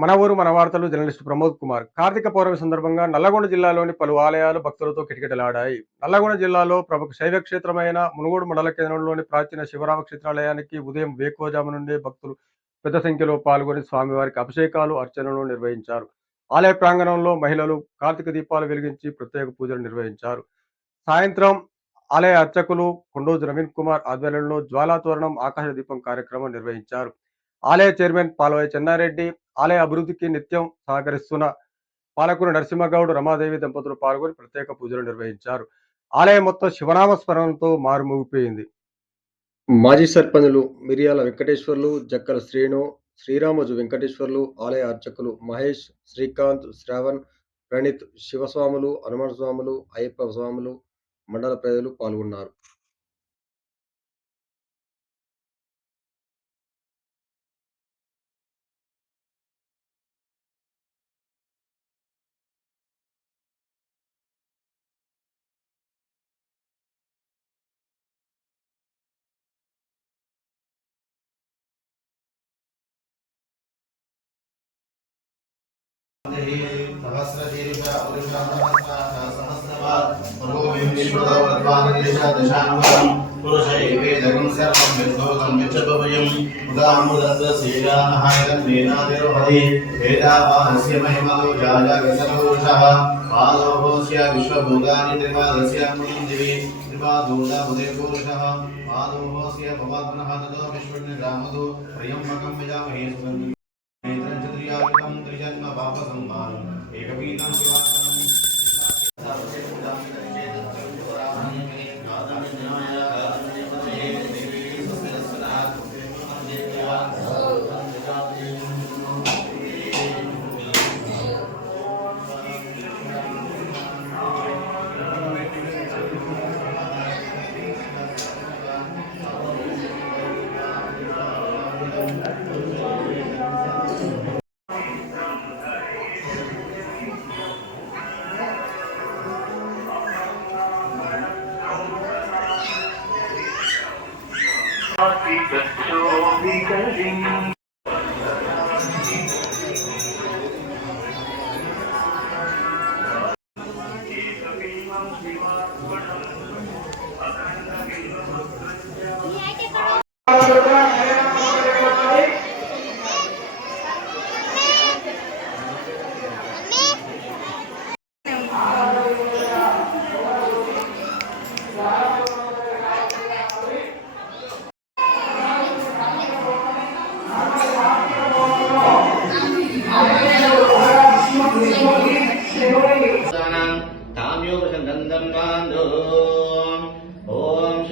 మన ఊరు మన వార్తలు జర్నలిస్ట్ ప్రమోద్ కుమార్. కార్తీక పౌర్ణమి సందర్భంగా నల్లగొండ జిల్లాలోని పలు ఆలయాలు భక్తులతో కిటకిటలాడాయి. నల్లగొండ జిల్లాలో ప్రముఖ శైవ క్షేత్రమైన మునుగోడు మండల కేంద్రంలోని ప్రాచీన శివరామ క్షేత్రాలయానికి ఉదయం వేకువజాము నుండి భక్తులు పెద్ద సంఖ్యలో పాల్గొని స్వామివారికి అభిషేకాలు అర్చనలు నిర్వహించారు. ఆలయ ప్రాంగణంలో మహిళలు కార్తీక దీపాలు వెలిగించి ప్రత్యేక పూజలు నిర్వహించారు. సాయంత్రం ఆలయ అర్చకులు కొండోజు నవీన్ కుమార్ ఆధ్వర్యంలో జ్వాలా తోరణం ఆకాశ దీపం కార్యక్రమం నిర్వహించారు. ఆలయ చైర్మన్ పాలవై చెన్నారెడ్డి ఆలయ అభివృద్ధికి నిత్యం సహకరిస్తున్న పాలకులు నరసింహగౌడ్ రమాదేవి దంపతులు పాల్గొని ప్రత్యేక పూజలు నిర్వహించారు. ఆలయం మొత్తం శివనామ స్మరణతో మారుమోగిపోయింది. మాజీ సర్పంచులు మిరియాల వెంకటేశ్వర్లు జక్కల శ్రీను శ్రీరామజు వెంకటేశ్వర్లు ఆలయ అర్చకులు మహేష్ శ్రీకాంత్ శ్రావణ్ ప్రణీత్ శివస్వాములు హనుమాన్ స్వాములు అయ్యప్ప స్వాములు మండల ప్రజలు పాల్గొన్నారు. पुरुषैवेदकं सर्वं विश्वोकं विच्छपवयम् उदामुदत्तशीलानहायकं दीनादिरोहरि वेदापानस्य महिमलो जाजागसरोषः पादोभोस्य विश्वभूतानि त्रिपादस्य मुञ्जिवि त्रिपादूतमुदयपुरुषः पादोभोस्य भवात्मनः ततो विश्वनिरामतो प्रियं मकं विजामहे सुगन्धिं नेत्रं च त्रियायुकं त्रिजन्म पापसंभारम् 我给你当鸡啦 പ്രക്ഷോഭികരിഞ്ഞ